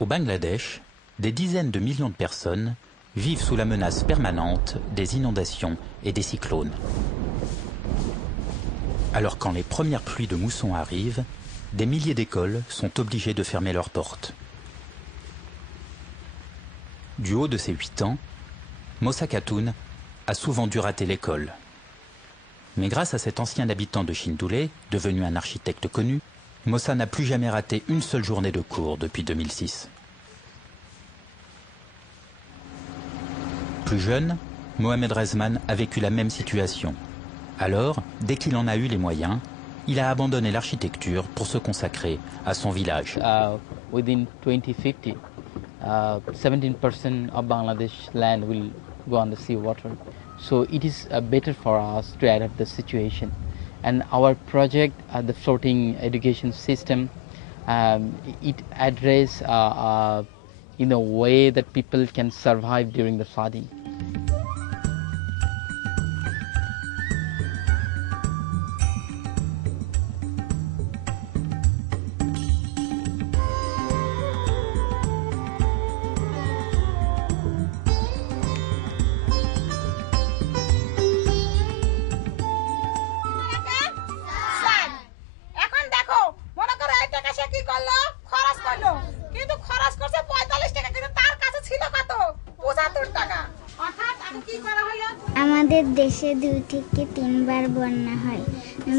Au Bangladesh, des dizaines de millions de personnes vivent sous la menace permanente des inondations et des cyclones. Alors quand les premières pluies de mousson arrivent, des milliers d'écoles sont obligées de fermer leurs portes. Du haut de ses 8 ans, Mossa Khatoun a souvent dû rater l'école. Mais grâce à cet ancien habitant de Chindoulé, devenu un architecte connu, Mossa n'a plus jamais raté une seule journée de cours depuis 2006. Plus jeune, Mohamed Rezman a vécu la même situation. Alors, dès qu'il en a eu les moyens, il a abandonné l'architecture pour se consacrer à son village. Within 2050, 17% of Bangladesh land will go on the seawater. So it is better for us to adapt the situation. And our project, the floating education system, it addresses in a way that people can survive during the flooding. আমাদের দেশে 2 থেকে 3 বার বন্যা হয়।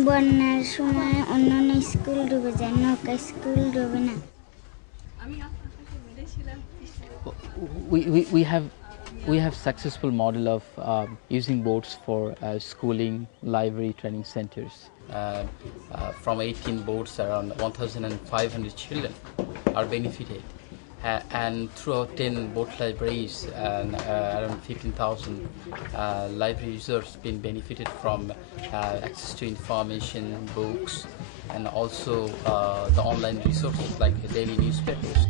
বন্যার সময় অন্যান্য school ডুবে যায়, নৌকা স্কুল ডুবে না। We have successful model of using boats for schooling, library, training centers. From 18 boats, around 1,500 children are benefited. And throughout 10 boat libraries, and around 15,000 library users been benefited from access to information, books, and also the online resources like daily newspapers.